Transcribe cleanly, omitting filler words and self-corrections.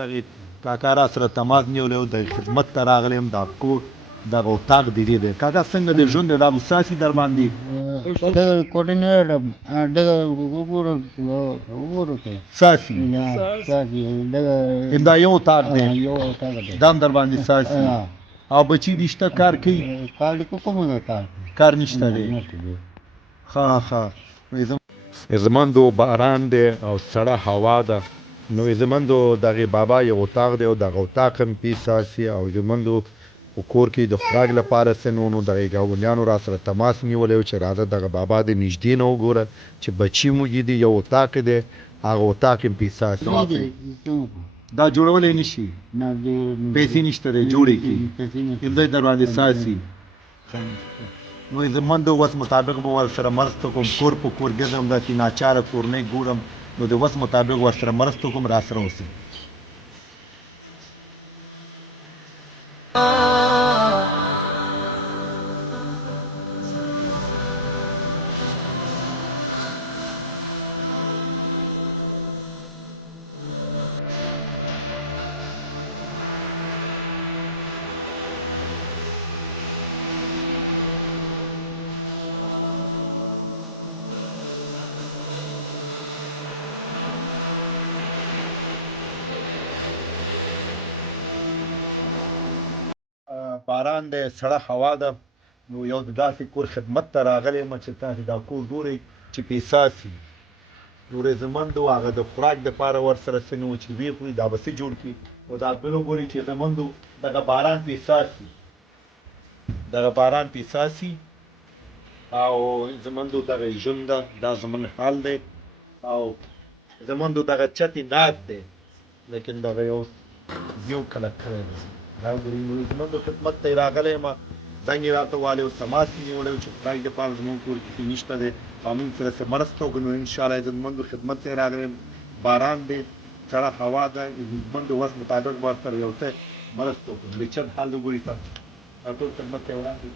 دغه کاکا را سره تماس نیولی و د خدمت ته راغلی یم دا کور دغه اتاق د دې دی کاکا څنګه د ژوند دا مساسي در باندې دغه کوټې نه دغه وګورو ته ساسي ساسي دغه دا یو اتاق دی یو اتاق دی دا هم در باندې ساسي او بچي دې شته کار کوي کار کوم کار نشته دی ښه ښه زمندو باران دی او سړه هوا ده نو زمندو دغه بابا یو اتاق دی او دغه اتاق هم پی ساسي او زمندو په کور کې د خوراک لپاره څه نو دغه ګاونډیانو را سره تماس نیولی و چې راځه دغه بابا د نږدې نه وګوره چې بچي مو دي یو اتاق دی هغه اتاق هم پی ساسي دا جوړولی نه شي پیسې نشته دی جوړې کړي همدای در باندې ساسي نو زمندو وس مطابق به ورسره مرسته کوم کور په کور ګرځم داسې ناچاره کورنۍ ګورم نو د وس مطابق ورسره مرسته کوم راسره اوسئ باران دی سړه هوا ده نو یو داسې کور خدمت ته راغلی یم چې تاسې دا کور ګورئ چې پیساسي نور زمندو هغه د خوراک دپاره ورسره څه نه و چې ویې خوري دا به څه جوړ کړي نو دا بل وګورئ چې زمندو دغه باران پیساسي او زمندو دغه ژوند ده دا زموږ حال دی او زمندو دغه چتې ناک دی لیکن دغه یو کلک کړی دی دا ګورئ نو زمونږ خدمت ته یې راغلی یم زنګ یې راته ووالی او تماس یې نیولی و چې خوراک دپاره زمونږ کور کې نشته دی او موږ سره څه مرسته وکړو نو انشاءالله زمونږ خدمت ته یې راغلی یم باران دی سړه هوا ده زمونږ د وس مطابق به ورسره یو څه مرسته وکړو د چت حال وګورئ تاسو دا ټول خدمت ته یې وړاندې